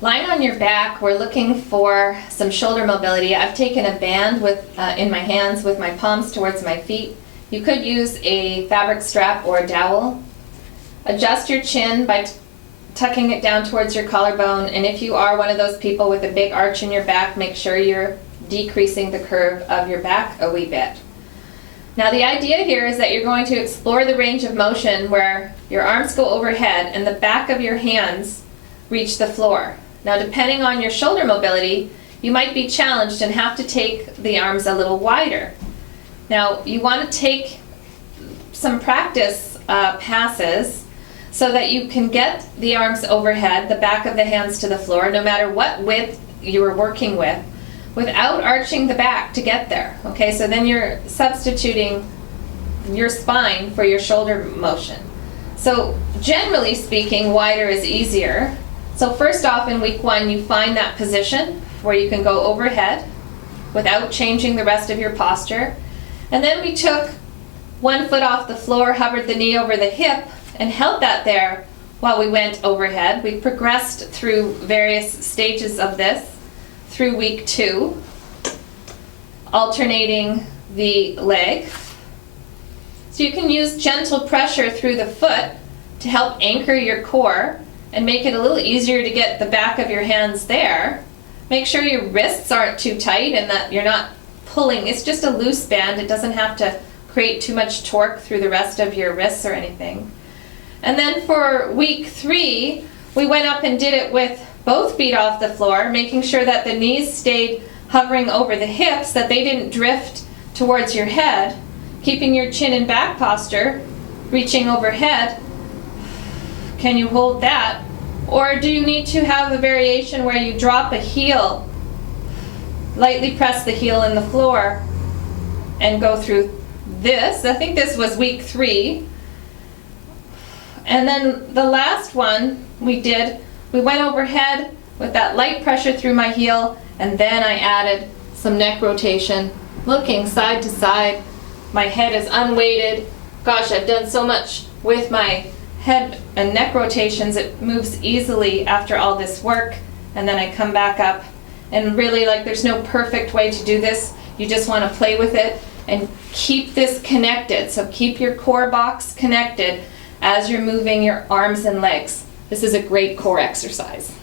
Lying on your back, we're looking for some shoulder mobility. I've taken a band in my hands with my palms towards my feet. You could use a fabric strap or a dowel. Adjust your chin by tucking it down towards your collarbone, and if you are one of those people with a big arch in your back, make sure you're decreasing the curve of your back a wee bit. Now the idea here is that you're going to explore the range of motion where your arms go overhead and the back of your hands reach the floor. Now depending on your shoulder mobility, you might be challenged and have to take the arms a little wider. Now you want to take some practice passes so that you can get the arms overhead, the back of the hands to the floor, no matter what width you are working with, without arching the back to get there. Okay, so then you're substituting your spine for your shoulder motion. So generally speaking, wider is easier. So first off, in week 1, you find that position where you can go overhead without changing the rest of your posture. And then we took one foot off the floor, hovered the knee over the hip, and held that there while we went overhead. We progressed through various stages of this through week 2, alternating the leg. So you can use gentle pressure through the foot to help anchor your core and make it a little easier to get the back of your hands there. Make sure your wrists aren't too tight and that you're not pulling. It's just a loose band. It doesn't have to create too much torque through the rest of your wrists or anything. And then for week 3, we went up and did it with both feet off the floor, making sure that the knees stayed hovering over the hips, that they didn't drift towards your head, keeping your chin in back posture, reaching overhead. Can you hold that? Or do you need to have a variation where you drop a heel, lightly press the heel in the floor, and go through this? I think this was week 3. And then the last one we went overhead with that light pressure through my heel, and then I added some neck rotation, looking side to side. My head is unweighted. Gosh, I've done so much with my head and neck rotations. It moves easily after all this work. And then I come back up, and really, like, there's no perfect way to do this. You just want to play with it and keep this connected. So keep your core box connected as you're moving your arms and legs. This is a great core exercise.